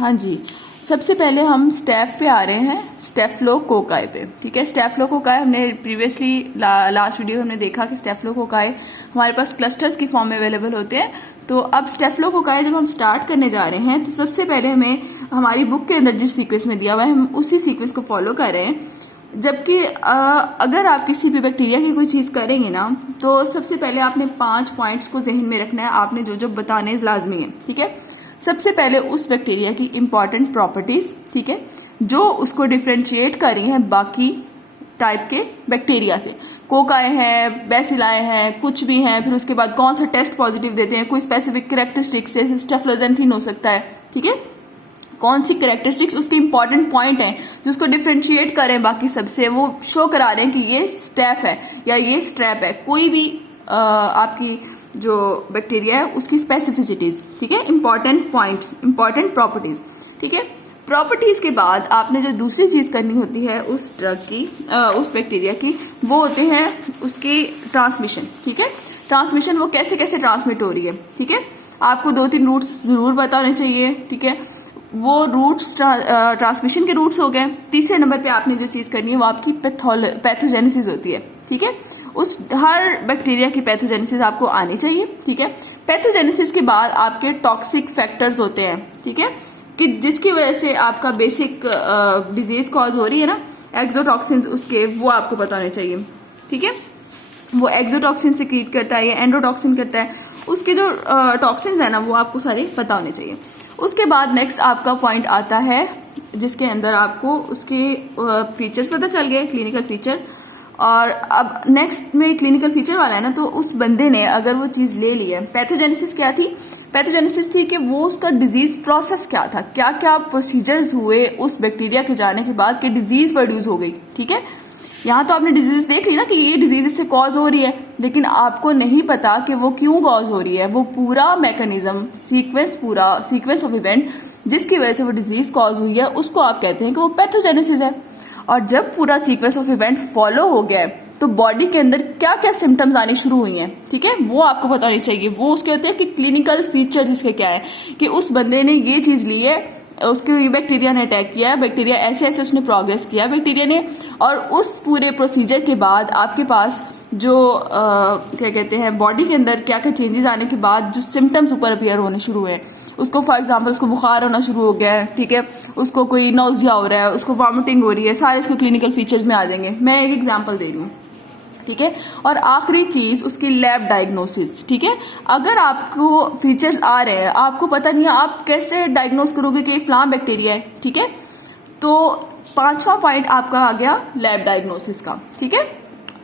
हाँ जी, सबसे पहले हम स्टेप पे आ रहे हैं, स्टेफिलोकोकाई पे। ठीक है, स्टेफिलोकोकाई हमने प्रीवियसली लास्ट वीडियो हमने देखा कि स्टेफिलोकोकाई हमारे पास क्लस्टर्स की फॉर्म में अवेलेबल होते हैं। तो अब स्टेफिलोकोकाई जब हम स्टार्ट करने जा रहे हैं तो सबसे पहले हमें हमारी बुक के अंदर जिस सीक्वेंस में दिया हुआ है हम उसी सीक्वेंस को फॉलो कर रहे हैं। जबकि अगर आप किसी भी बैक्टीरिया की कोई चीज़ करेंगे ना तो सबसे पहले आपने 5 पॉइंट्स को जहन में रखना है, आपने जो जो बताने लाजमी है। ठीक है, सबसे पहले उस बैक्टीरिया की इंपॉर्टेंट प्रॉपर्टीज, ठीक है, जो उसको डिफ्रेंशिएट कर रही हैं बाकी टाइप के बैक्टीरिया से। कोकाई हैं, बेसिलाई हैं, कुछ भी हैं, फिर उसके बाद कौन सा टेस्ट पॉजिटिव देते हैं, कोई स्पेसिफिक कैरेक्टरिस्टिक्स है, स्टेफिलोजेंथिन हो सकता है। ठीक है, कौन सी कैरेक्टरिस्टिक्स उसके इंपॉर्टेंट पॉइंट हैं जो उसको डिफ्रेंशिएट करें बाकी सबसे, वो शो करा रहे हैं कि ये स्टेफ है या ये स्ट्रैप है। कोई भी आपकी जो बैक्टीरिया है उसकी स्पेसिफिसिटीज, ठीक है, इंपॉर्टेंट पॉइंट्स, इंपॉर्टेंट प्रॉपर्टीज। ठीक है, प्रॉपर्टीज के बाद आपने जो दूसरी चीज करनी होती है उस ड्रग की, उस बैक्टीरिया की, वो होते हैं उसकी ट्रांसमिशन। ठीक है, ट्रांसमिशन वो कैसे कैसे ट्रांसमिट हो रही है। ठीक है, आपको 2-3 रूट्स जरूर पता होने चाहिए। ठीक है, वो रूट्स ट्रांसमिशन के रूट्स हो गए। तीसरे नंबर पे आपने जो चीज करनी है वो आपकी पैथोजेनेसिस होती है। ठीक है, उस हर बैक्टीरिया की पैथोजेनेसिस आपको आनी चाहिए। ठीक है, पैथोजेनेसिस के बाद आपके टॉक्सिक फैक्टर्स होते हैं। ठीक है, कि जिसकी वजह से आपका बेसिक डिजीज कॉज हो रही है ना, एक्सोटॉक्सिन उसके, वो आपको पता होने चाहिए। ठीक है, वो एक्सोटॉक्सिन से क्रिएट करता है या एंडोटॉक्सिन करता है, उसके जो टॉक्सिन्स है ना वो आपको सारे पता होने चाहिए। उसके बाद नेक्स्ट आपका पॉइंट आता है जिसके अंदर आपको उसके फीचर्स पता चल गए, क्लिनिकल फीचर। और अब नेक्स्ट में क्लिनिकल फीचर वाला है ना, तो उस बंदे ने अगर वो चीज ले ली है, पैथोजेनेसिस क्या थी? पैथोजेनेसिस थी कि वो उसका डिजीज प्रोसेस क्या था, क्या क्या प्रोसीजर्स हुए उस बैक्टीरिया के जाने के बाद कि डिजीज प्रोड्यूस हो गई। ठीक है, यहाँ तो आपने डिजीज देख ली ना कि ये डिजीज इससे कॉज हो रही है, लेकिन आपको नहीं पता कि वो क्यों कॉज हो रही है। वो पूरा मैकेनिज्म, सीक्वेंस ऑफ इवेंट जिसकी वजह से वो डिजीज कॉज हुई है, उसको आप कहते हैं कि वो पैथोजेनेसिस है। और जब पूरा सीक्वेंस ऑफ इवेंट फॉलो हो गया है तो बॉडी के अंदर क्या क्या सिम्टम्स आनी शुरू हुई हैं, ठीक है, वो आपको पता होनी चाहिए। वो उसके होते हैं कि क्लिनिकल फीचर जिसके क्या है कि उस बंदे ने ये चीज ली है, उसके बैक्टीरिया ने अटैक किया, बैक्टीरिया ऐसे ऐसे उसने प्रोग्रेस किया बैक्टीरिया ने, और उस पूरे प्रोसीजर के बाद आपके पास जो क्या कहते हैं बॉडी के अंदर क्या क्या चेंजेस आने के बाद जो सिम्टम्स ऊपर अपीयर होने शुरू हुए। उसको फॉर एग्जांपल उसको बुखार होना शुरू हो गया है, ठीक है, उसको कोई नोजिया हो रहा है, उसको वॉमिटिंग हो रही है, सारे इसको क्लिनिकल फीचर्स में आ जाएंगे। मैं एक एग्जांपल दे रही हूँ। ठीक है, और आखिरी चीज उसकी लैब डायग्नोसिस। ठीक है, अगर आपको फीचर्स आ रहे हैं, आपको पता नहीं है, आप कैसे डायग्नोस करोगे कि फ्लाम बैक्टीरिया है। ठीक है, तो 5वां पॉइंट आपका आ गया लैब डायग्नोसिस का। ठीक है,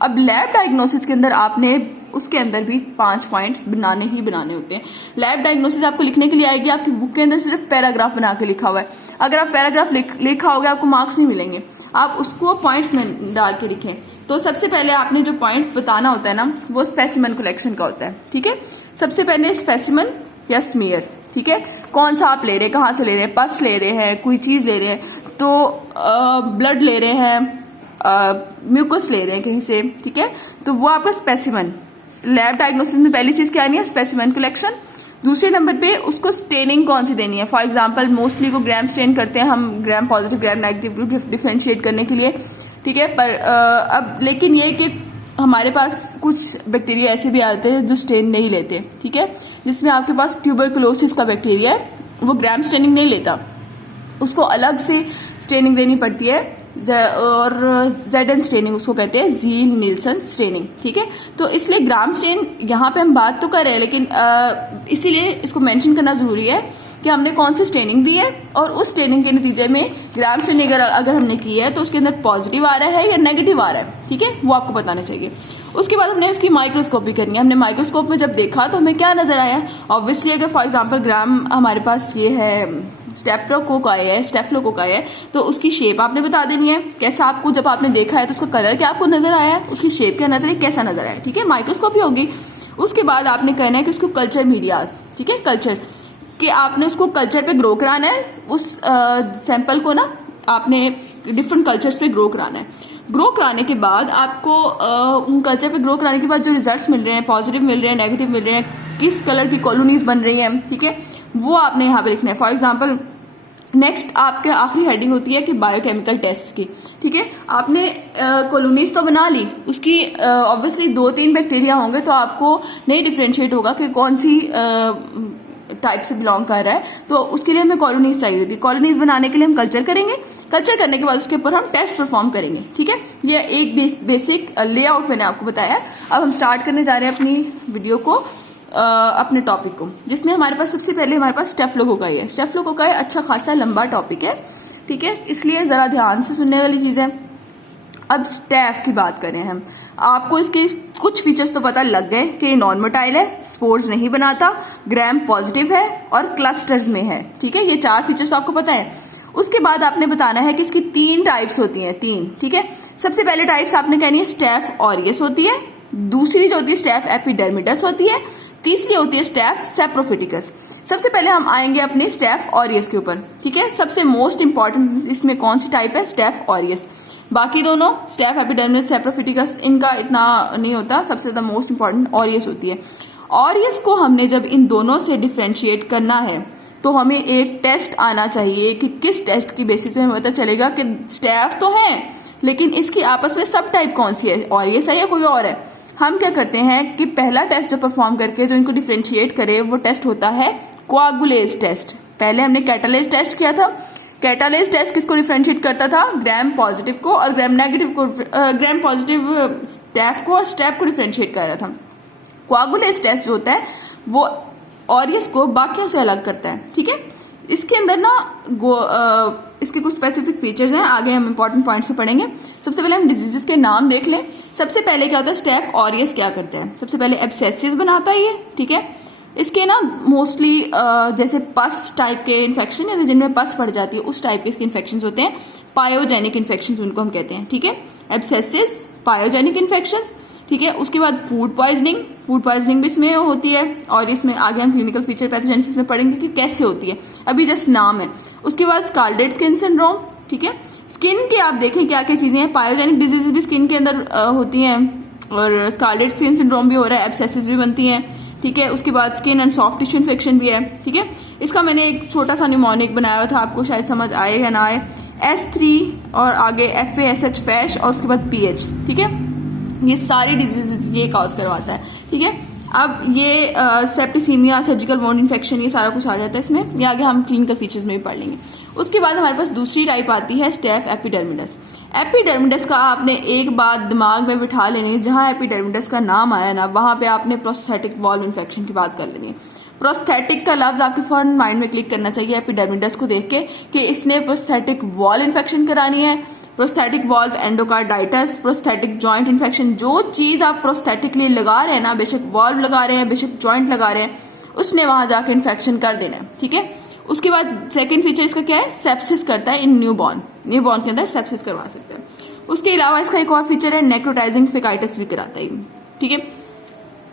अब लैब डायग्नोसिस के अंदर आपने उसके अंदर भी 5 पॉइंट्स बनाने ही बनाने होते हैं। लैब डायग्नोसिस आपको लिखने के लिए आएगी, आपकी बुक के अंदर सिर्फ पैराग्राफ बना के लिखा हुआ है। अगर आप पैराग्राफ लिखा होगा आपको मार्क्स नहीं मिलेंगे, आप उसको पॉइंट्स में डाल के लिखें। तो सबसे पहले आपने जो पॉइंट बताना होता है ना, वो स्पेसिमन कलेक्शन का होता है। ठीक है, सबसे पहले स्पेसिमन या स्मीयर। ठीक है, कौन सा आप ले रहे हैं, कहाँ से ले रहे हैं, पस ले रहे हैं, कोई चीज ले रहे हैं, तो ब्लड ले रहे हैं, म्यूकस ले रहे हैं कहीं से। ठीक है, तो वो आपका स्पेसिमन। लैब डायग्नोसिस में पहली चीज क्या आनी है, स्पेसिमन कलेक्शन। दूसरे नंबर पे उसको स्टेनिंग कौन सी देनी है। फॉर एग्जांपल मोस्टली को ग्राम स्टेन करते हैं हम, gram positive gram negative differentiate करने के लिए। ठीक है, पर अब लेकिन ये कि हमारे पास कुछ बैक्टीरिया ऐसे भी आते हैं जो स्टेन नहीं लेते। ठीक है, जिसमें आपके पास ट्यूबरकुलोसिस का बैक्टीरिया है, वो ग्राम स्टेनिंग नहीं लेता, उसको अलग से स्टेनिंग देनी पड़ती है, और ZN स्टेनिंग उसको कहते हैं, ज़ील नील्सन स्टेनिंग। ठीक है, तो इसलिए ग्राम स्टेन यहाँ पे हम बात तो कर रहे हैं, लेकिन इसीलिए इसको मेंशन करना जरूरी है कि हमने कौन सी स्टेनिंग दी है, और उस स्टेनिंग के नतीजे में ग्राम स्टेनिंग अगर हमने की है तो उसके अंदर पॉजिटिव आ रहा है या नेगेटिव आ रहा है। ठीक है, वो आपको बताना चाहिए। उसके बाद हमने उसकी माइक्रोस्कोपी करनी है। हमने माइक्रोस्कोप में जब देखा तो हमें क्या नजर आया, ऑब्वियसली अगर फॉर एग्जाम्पल ग्राम हमारे पास ये है स्टेफिलोकोकाई है, तो उसकी शेप आपने बता देनी है। कैसा आपको जब आपने देखा है तो उसका कलर क्या आपको नजर आया है, उसकी शेप क्या नजर है, कैसा नजर आया। ठीक है, माइक्रोस्कोपी होगी। उसके बाद आपने कहना है कि उसको कल्चर मीडियाज, ठीक है, कल्चर कि आपने उसको कल्चर पे ग्रो कराना है। उस सैंपल को ना आपने डिफरेंट कल्चर्स पे ग्रो कराना है। ग्रो कराने के बाद आपको उन कल्चर पे ग्रो कराने के बाद जो रिजल्ट्स मिल रहे हैं, पॉजिटिव मिल रहे हैं, नेगेटिव मिल रहे हैं, किस कलर की कॉलोनीज बन रही हैं, ठीक है, वो आपने यहाँ पे लिखना है। फॉर एग्जाम्पल नेक्स्ट आपके आखिरी हेडिंग होती है कि बायोकेमिकल टेस्ट की। ठीक है, आपने कॉलोनीज तो बना ली, उसकी ऑब्वियसली 2-3 बैक्टीरिया होंगे तो आपको नहीं डिफ्रेंशिएट होगा कि कौन सी टाइप से बिलोंग कर रहा है, तो उसके लिए हमें कॉलोनीज चाहिए होती है। कॉलोनीज बनाने के लिए हम कल्चर करेंगे, कल्चर करने के बाद उसके ऊपर हम टेस्ट परफॉर्म करेंगे। ठीक है, ये एक बेसिक लेआउट मैंने आपको बताया। अब हम स्टार्ट करने जा रहे हैं अपनी वीडियो को, अपने टॉपिक को, जिसमें हमारे पास सबसे पहले हमारे पास स्टेफिलोकोकाई है। स्टेफिलोकोकाई अच्छा खासा लंबा टॉपिक है, ठीक है, इसलिए जरा ध्यान से सुनने वाली चीज है। अब स्टेफ की बात करें हम, आपको इसके कुछ फीचर्स तो पता लग गए कि नॉन मोटाइल है, स्पोर्स नहीं बनाता, ग्राम पॉजिटिव है और क्लस्टर्स में है। ठीक है, ये 4 फीचर्स तो आपको पता है। उसके बाद आपने बताना है कि इसकी 3 टाइप्स होती हैं, 3। ठीक है, सबसे पहले टाइप्स आपने कहनी है स्टेफ ऑरियस होती है, दूसरी जो होती है स्टेफ एपिडर्मिडस होती है, तीसरी होती है स्टेफ सेप्रोफिटिकस। सबसे पहले हम आएंगे अपने स्टेफ ऑरियस के ऊपर। ठीक है, सबसे मोस्ट इंपॉर्टेंट इसमें कौन सी टाइप है? Staph aureus. बाकी दोनों स्टेफ एपिडर्मिडस सेप्रोफिटिकस इनका इतना नहीं होता, सबसे ज्यादा मोस्ट इंपॉर्टेंट ऑरियस होती है। ऑरियस को हमने जब इन दोनों से डिफ्रेंशिएट करना है तो हमें एक टेस्ट आना चाहिए कि किस टेस्ट की बेसिस पे हमें पता चलेगा कि स्टेफ तो है लेकिन इसकी आपस में सब टाइप कौन सी है, ऑरियस है या कोई और है। हम क्या करते हैं कि पहला टेस्ट जो परफॉर्म करके जो इनको डिफ्रेंशिएट करे वो टेस्ट होता है कोआगुलेज टेस्ट। पहले हमने कैटालेज टेस्ट किया था। कैटालेज टेस्ट किसको डिफ्रेंशिएट करता था? ग्राम पॉजिटिव को और ग्राम नेगेटिव को, ग्राम पॉजिटिव स्टेफ को और स्टेफ को डिफ्रेंशिएट कर रहा था। कोआगुलेज टेस्ट जो होता है वो ऑरियस को बाकियों से अलग करता है। ठीक है, इसके अंदर ना इसके कुछ स्पेसिफिक फीचर्स हैं, आगे हम इंपॉर्टेंट पॉइंट्स पे पढ़ेंगे। सबसे पहले हम डिजीजेस के नाम देख लें। सबसे पहले क्या होता है, स्टेफ ऑरियस क्या करता है? सबसे पहले एब्सेसिस बनाता है ये। ठीक है, इसके ना मोस्टली जैसे पस टाइप के इन्फेक्शन है जिनमें पस पड़ जाती है, उस टाइप के इसके इन्फेक्शन होते हैं, पायोजेनिक इन्फेक्शन उनको हम कहते हैं। ठीक है, एब्सेसिस, पायोजेनिक इन्फेक्शन। ठीक है, उसके बाद फूड पॉइजनिंग भी इसमें होती है और इसमें आगे हम क्लिनिकल फीचर पैथोजेनेसिस में पढ़ेंगे कि कैसे होती है, अभी जस्ट नाम है। उसके बाद स्कारलेट स्किन सिंड्रोम। ठीक है, स्किन के आप देखें क्या क्या चीजें हैं, पायोजेनिक डिजीज भी स्किन के अंदर होती हैं और स्कारलेट स्किन सिंड्रोम भी हो रहा है, एब्सेसिस भी बनती हैं। ठीक है, उसके बाद skin and soft tissue infection भी है। ठीक है, इसका मैंने एक छोटा सा निमोनिक बनाया हुआ था, आपको शायद समझ आए या ना आए। S3 और आगे FASH फैश और उसके बाद PH। ठीक है, ये सारी डिजीजेस ये कॉज करवाता है। ठीक है, अब ये सेप्टिसीमिया, सर्जिकल वोंड इन्फेक्शन, ये सारा कुछ आ जाता है इसमें, ये आगे हम क्लिनिकल फीचर्स में भी पढ़ लेंगे। उसके बाद हमारे पास दूसरी टाइप आती है स्टेफ एपिडर्मिडस। एपिडर्मिडस का आपने एक बात दिमाग में बिठा लेनी है, जहां एपिडर्मिडस का नाम आया ना वहां पे आपने प्रोस्थेटिक वॉल्व इन्फेक्शन की बात कर लेनी है। प्रोस्थेटिक का लफ्ज आपके फौरन माइंड में क्लिक करना चाहिए एपिडर्मिडस को देख के कि इसने प्रोस्थेटिक वॉल्व इन्फेक्शन करानी है, prosthetic valve endocarditis, prosthetic joint infection. जो चीज आप प्रोस्थेटिकली लगा रहे हैं ना, बेशक वॉल्व लगा रहे हैं बेशक जॉइंट लगा रहे हैं, उसने वहां जाके इन्फेक्शन कर देना है। ठीक है, उसके बाद सेकंड फीचर इसका क्या है, सेप्सिस करता है इन न्यूबॉर्न के अंदर सेप्सिस करवा सकता है। उसके अलावा इसका एक और फीचर है नेक्रोटाइजिंग फेकाइटिस भी कराता है। ठीक है,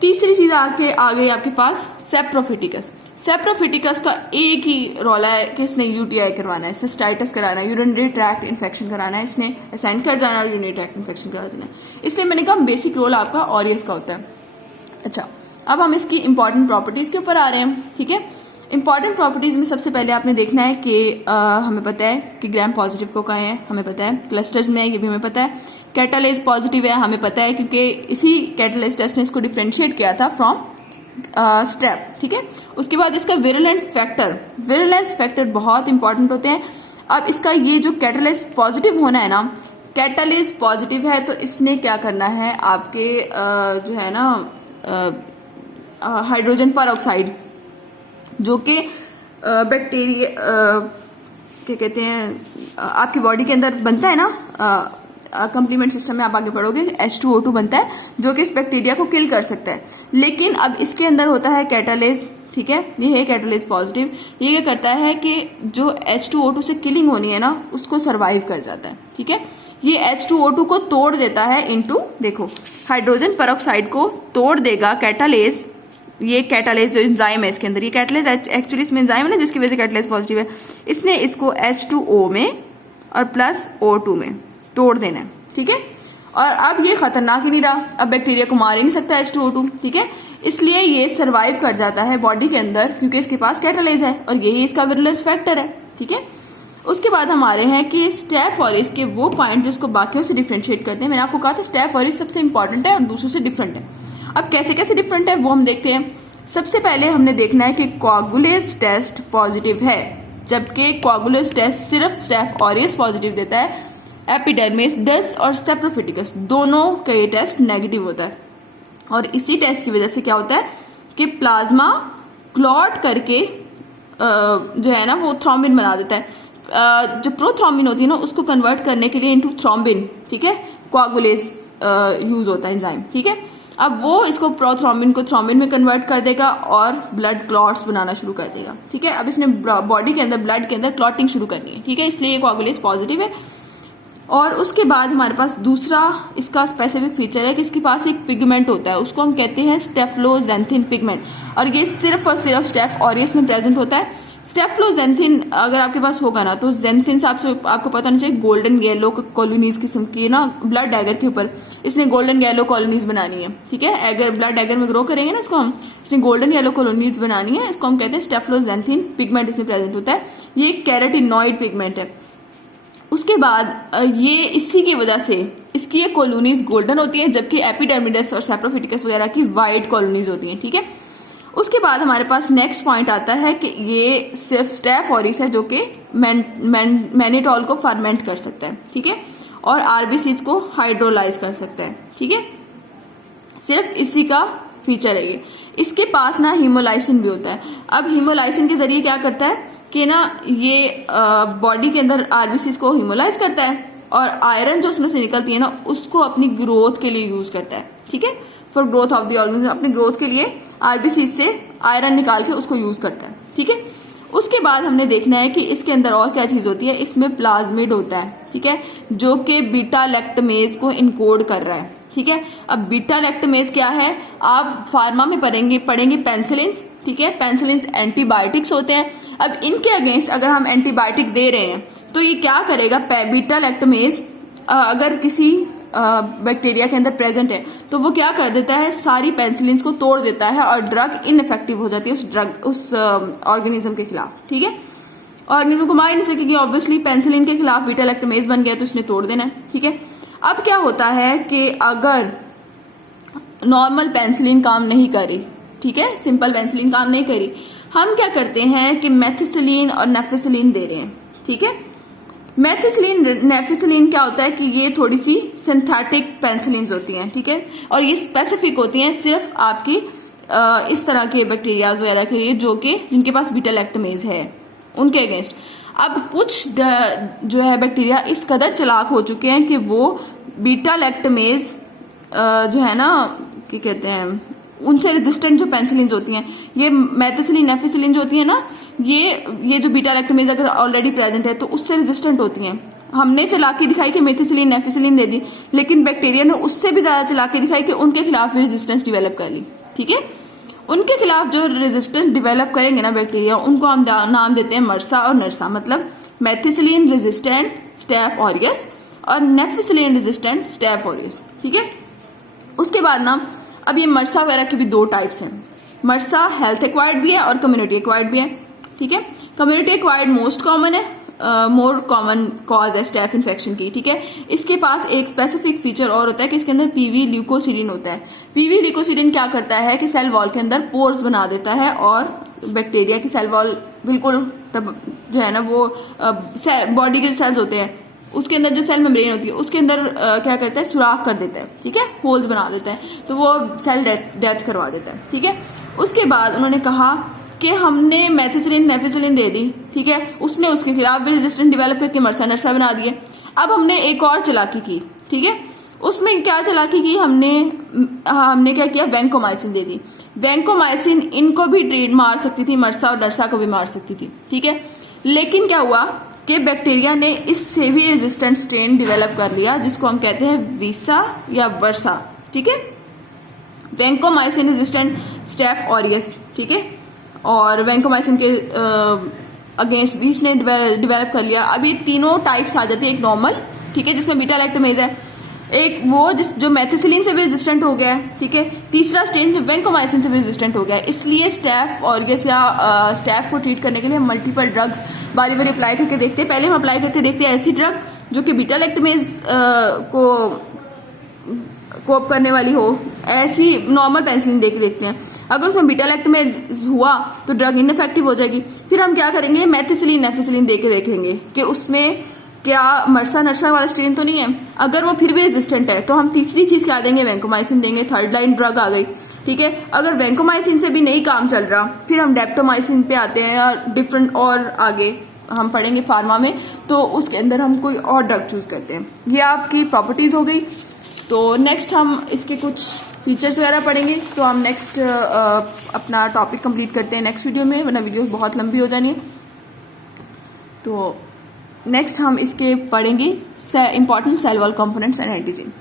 तीसरी चीज आगे आपके पास सेप्रोफिटिकस। सेप्रोफिटिकस का एक ही रोल है कि इसने यूटीआई करवाना है, सिस्टाइटिस कराना है, यूरिनरी ट्रैक्ट इन्फेक्शन कराना है, इसने असेंड कर जाना है, यूरिनरी ट्रैक्ट इन्फेक्शन करा देना है। इसलिए मैंने कहा बेसिक रोल आपका ऑरियस का होता है। अच्छा, अब हम इसकी इंपॉर्टेंट प्रॉपर्टीज के ऊपर आ रहे हैं। ठीक है, इंपॉर्टेंट प्रॉपर्टीज में सबसे पहले आपने देखना है कि हमें पता है कि ग्राम पॉजिटिव को कहाँ है, हमें पता है क्लस्टर्स में है, ये भी हमें पता है। कैटालेज पॉजिटिव है, हमें पता है क्योंकि इसी कैटालेज टेस्ट ने इसको डिफ्रेंशिएट किया था फ्रॉम स्टेप। ठीक है, उसके बाद इसका विरुलेंस फैक्टर बहुत इंपॉर्टेंट होते हैं। अब इसका ये जो कैटालेज पॉजिटिव होना है ना, कैटालेज पॉजिटिव है तो इसने क्या करना है, आपके जो है ना हाइड्रोजन परऑक्साइड जो कि बैक्टीरिया क्या कहते हैं आपकी बॉडी के अंदर बनता है ना, कंप्लीमेंट सिस्टम में आप आगे पढ़ोगे, H2O2 बनता है जो कि इस बैक्टीरिया को किल कर सकता है। लेकिन अब इसके अंदर होता है कैटालेज। ठीक है, ये है कैटालेज पॉजिटिव। ये क्या करता है कि जो H2O2 से किलिंग होनी है ना उसको सरवाइव कर जाता है। ठीक है, ये H2O2 को तोड़ देता है इनटू, देखो हाइड्रोजन परऑक्साइड को तोड़ देगा कैटालेज। ये कैटालेज जो एंजाइम है इसके अंदर, ये कैटालेज एक्चुअली इसमें एंजाइम है ना जिसकी वजह से कैटालेज पॉजिटिव है, इसने इसको H2O में और प्लस O2 में तोड़ देना है। ठीक है, और अब ये खतरनाक ही नहीं रहा, अब बैक्टीरिया को मार ही नहीं सकता H2O2। ठीक है, इसलिए ये सरवाइव कर जाता है बॉडी के अंदर क्योंकि इसके पास कैटालेज है और यही इसका विरुलेंस फैक्टर है। ठीक है, उसके बाद हम आ रहे हैं कि स्टेफ ऑरियस के वो पॉइंट जिसको बाकियों से डिफरेंशिएट करते हैं। मैंने आपको कहा था स्टेफ ऑरियस सबसे इंपॉर्टेंट है और दूसरों से डिफरेंट है। अब कैसे कैसे डिफरेंट है वो हम देखते हैं। सबसे पहले हमने देखना है कि कोआगुलेज टेस्ट पॉजिटिव है, जबकि कोआगुलेज टेस्ट सिर्फ स्टेफ ऑरियस पॉजिटिव देता है। एपिडर्मिस, डस और सेप्रोफिटिकस दोनों का ये टेस्ट नेगेटिव होता है। और इसी टेस्ट की वजह से क्या होता है कि प्लाज्मा क्लॉट करके जो है ना वो थ्रोम्बिन बना देता है। जो प्रोथ्रोम्बिन होती है ना उसको कन्वर्ट करने के लिए इनटू थ्रोम्बिन, ठीक है, कोआगुलेज यूज होता है एंजाइम, ठीक है। अब वो इसको प्रोथ्रोम्बिन को थ्रोम्बिन में कन्वर्ट कर देगा और ब्लड क्लॉट्स बनाना शुरू कर देगा, ठीक है। अब इसने बॉडी के अंदर, ब्लड के अंदर क्लॉटिंग शुरू करनी है, ठीक है, इसलिए ये कोआगुलेज पॉजिटिव है। और उसके बाद हमारे पास दूसरा इसका स्पेसिफिक फीचर है कि इसके पास एक पिगमेंट होता है, उसको हम कहते हैं स्टेफ्लोजेंथिन पिगमेंट, और ये सिर्फ और सिर्फ स्टेफ ऑरियस में प्रेजेंट होता है। स्टेफ्लोजेंथिन अगर आपके पास होगा ना तो जेंथिन से आपको पता नहीं चाहिए गोल्डन येलो कॉलोनीज किस्म की ना ब्लड डैगर के ऊपर इसने गोल्डन येलो कॉलोनीज बनानी है, ठीक है। अगर ब्लड डैगर में ग्रो करेंगे ना इसको हम, इसने गोल्डन येलो कॉलोनीज बनानी है, इसको हम कहते हैं स्टेफ्लोजेंथिन पिगमेंट इसमें प्रेजेंट होता है। ये एक कैरेटिनॉइड पिगमेंट है। उसके बाद ये इसी की वजह से इसकी ये कॉलोनीज गोल्डन होती हैं, जबकि एपिडर्मिडस और सेप्रोफिटिकस वगैरह की वाइट कॉलोनीज होती हैं, ठीक है। उसके बाद हमारे पास नेक्स्ट पॉइंट आता है कि ये सिर्फ स्टेफ ऑरियस है जो कि मैनिटॉल को फर्मेंट कर सकता है, ठीक है, और आरबीसीज को हाइड्रोलाइज कर सकता है, ठीक है। सिर्फ इसी का फीचर है ये। इसके पास ना हीमोलाइसिन भी होता है। अब हीमोलाइसिन के जरिए क्या करता है कि ना ये बॉडी के अंदर आरबीसीज को हीमोलाइज करता है और आयरन जो उसमें से निकलती है ना उसको अपनी ग्रोथ के लिए यूज करता है, ठीक है, for growth of the organism. अपनी ग्रोथ के लिए आरबीसीज से आयरन निकाल के उसको यूज करता है, ठीक है। उसके बाद हमने देखना है कि इसके अंदर और क्या चीज होती है। इसमें प्लाज्मिड होता है, ठीक है, जो कि बीटा लैक्टमेज को इनकोड कर रहा है, ठीक है। अब बीटा लैक्टमेज क्या है, आप फार्मा में पढ़ेंगे पेनिसिलिन, ठीक है। पेनिसिलिन एंटीबायोटिक्स होते हैं। अब इनके अगेंस्ट अगर हम एंटीबायोटिक दे रहे हैं तो ये क्या करेगा, बीटा लैक्टमेज अगर किसी बैक्टीरिया के अंदर प्रेजेंट है तो वो क्या कर देता है, सारी पेनिसिलिन को तोड़ देता है और ड्रग इनइफेक्टिव हो जाती है उस ऑर्गेनिज्म के खिलाफ, ठीक है। ऑर्गेनिज्म को मार नहीं सकेगी, ऑब्वियसली पेनिसिलिन के खिलाफ बीटा लैक्टमेज बन गया तो इसने तोड़ देना है, ठीक है। अब क्या होता है कि अगर नॉर्मल पेनिसिलिन काम नहीं करी, ठीक है, सिंपल पेनिसिलिन काम नहीं करी, हम क्या करते हैं कि मेथिसिलिन और नेफिसिलिन दे रहे हैं, ठीक है। मेथिसिलिन नेफिसिलिन क्या होता है कि ये थोड़ी सी सिंथेटिक पेनिसिलिन होती हैं, ठीक है, और ये स्पेसिफिक होती हैं सिर्फ आपकी इस तरह के बैक्टीरियाज वगैरह के लिए जो कि जिनके पास बीटा लैक्टमेज है उनके अगेंस्ट। अब कुछ जो है बैक्टीरिया इस कदर चालाक हो चुके हैं कि वो बीटा लैक्टमेज जो है ना क्या कहते हैं उनसे रेजिस्टेंट जो पेनिसिलिन होती हैं, ये मेथिसिलिन नेफिसिलिन जो होती है ना, ये जो बीटा लैक्टमेज अगर ऑलरेडी प्रेजेंट है तो उससे रेजिस्टेंट होती हैं। हमने चालाकी दिखाई कि मेथिसिलिन नेफिसिलिन दे दी, लेकिन बैक्टीरिया ने उससे भी ज्यादा चालाकी दिखाई कि उनके खिलाफ भी रेजिस्टेंस डिवेलप कर ली, ठीक है। उनके खिलाफ जो रेजिस्टेंस डिवेलप करेंगे ना बैक्टीरिया, उनको हम नाम देते हैं मर्सा और नर्सा, मतलब मेथिसिलिन रेजिस्टेंट स्टेफ ऑरियस और नेफिसिलिन रेजिस्टेंट स्टेफ ऑरियस, ठीक है। उसके बाद ना अब ये मर्सा वगैरह के भी दो टाइप्स हैं। मर्सा हेल्थ एक्वायर्ड भी है और कम्युनिटी एक्वायर्ड भी है, ठीक है। कम्युनिटी एक्वायर्ड मोस्ट कॉमन है, मोर कॉमन कॉज है स्टेफ इन्फेक्शन की, ठीक है। इसके पास एक स्पेसिफिक फीचर और होता है कि इसके अंदर पीवी ल्यूकोसिडिन होता है। पीवी ल्यूकोसिडिन क्या करता है कि सेल वॉल के अंदर पोर्स बना देता है और बैक्टीरिया की सेल वॉल बिल्कुल जो है ना वो बॉडी के जो सेल्स होते हैं उसके अंदर जो सेल मेम्ब्रेन होती है उसके अंदर क्या करता है, सुराख कर देता है, ठीक है, होल्स बना देता है, तो वो सेल डेथ करवा देता है, ठीक है। उसके बाद उन्होंने कहा कि हमने मेथिसिलिन नेफिसिलिन दे दी, ठीक है, उसने उसके खिलाफ भी रेजिस्टेंस डेवलप करके मर्सा नर्सा बना दिए। अब हमने एक और चालाकी की, ठीक है, उसमें क्या चालाकी की, हमने क्या किया, वैंकोमाइसिन दे दी। वैंकोमाइसिन इनको भी मार सकती थी, मर्सा और नर्सा को भी मार सकती थी, ठीक है। लेकिन क्या हुआ कि बैक्टीरिया ने इससे भी रेजिस्टेंट स्ट्रेन डेवलप कर लिया जिसको हम कहते हैं वीसा या वर्सा, ठीक है, वैंकोमाइसिन रेजिस्टेंट स्टेफ ऑरियस, ठीक है, और वैंकोमाइसिन के अगेंस्ट भी इसने डेवलप कर लिया। अब ये तीनों टाइप्स आ जाते हैं, एक नॉर्मल, ठीक है, जिसमें बीटा लैक्टमेज है, एक वो जो मेथिसिलिन से भी रेजिस्टेंट हो गया है, ठीक है, तीसरा स्ट्रेन जो वैंकोमाइसिन से भी रेजिस्टेंट हो गया है। इसलिए स्टेफ ऑरियस या स्टेफ को ट्रीट करने के लिए मल्टीपल ड्रग्स बारी बारी अप्लाई करके देखते हैं। पहले हम अप्लाई करके देखते हैं ऐसी ड्रग जो कि बीटा लैक्टमेज को कोप करने वाली हो, ऐसी नॉर्मल पेनिसिलिन दे के देखते हैं। अगर उसमें बीटा लैक्टमेज हुआ तो ड्रग इनइफेक्टिव हो जाएगी। फिर हम क्या करेंगे, मेथिसिलिन नेफिसिलिन दे के देखेंगे कि उसमें क्या मर्सा नर्सा वाला स्ट्रेन तो नहीं है। अगर वो फिर भी रेजिस्टेंट है तो हम तीसरी चीज क्या देंगे, वैंकोमाइसिन देंगे। थर्ड लाइन ड्रग आ गई, ठीक है। अगर वैंकोमाइसिन से भी नहीं काम चल रहा फिर हम डेप्टोमाइसिन पे आते हैं और डिफरेंट और आगे हम पढ़ेंगे फार्मा में, तो उसके अंदर हम कोई और ड्रग चूज करते हैं। ये आपकी प्रॉपर्टीज हो गई। तो नेक्स्ट हम इसके कुछ फीचर्स वगैरह पढ़ेंगे। तो हम नेक्स्ट अपना टॉपिक कंप्लीट करते हैं नेक्स्ट वीडियो में, वरना वीडियो बहुत लंबी हो जानी है। तो नेक्स्ट हम इसके पढ़ेंगे important cell wall components and antigen.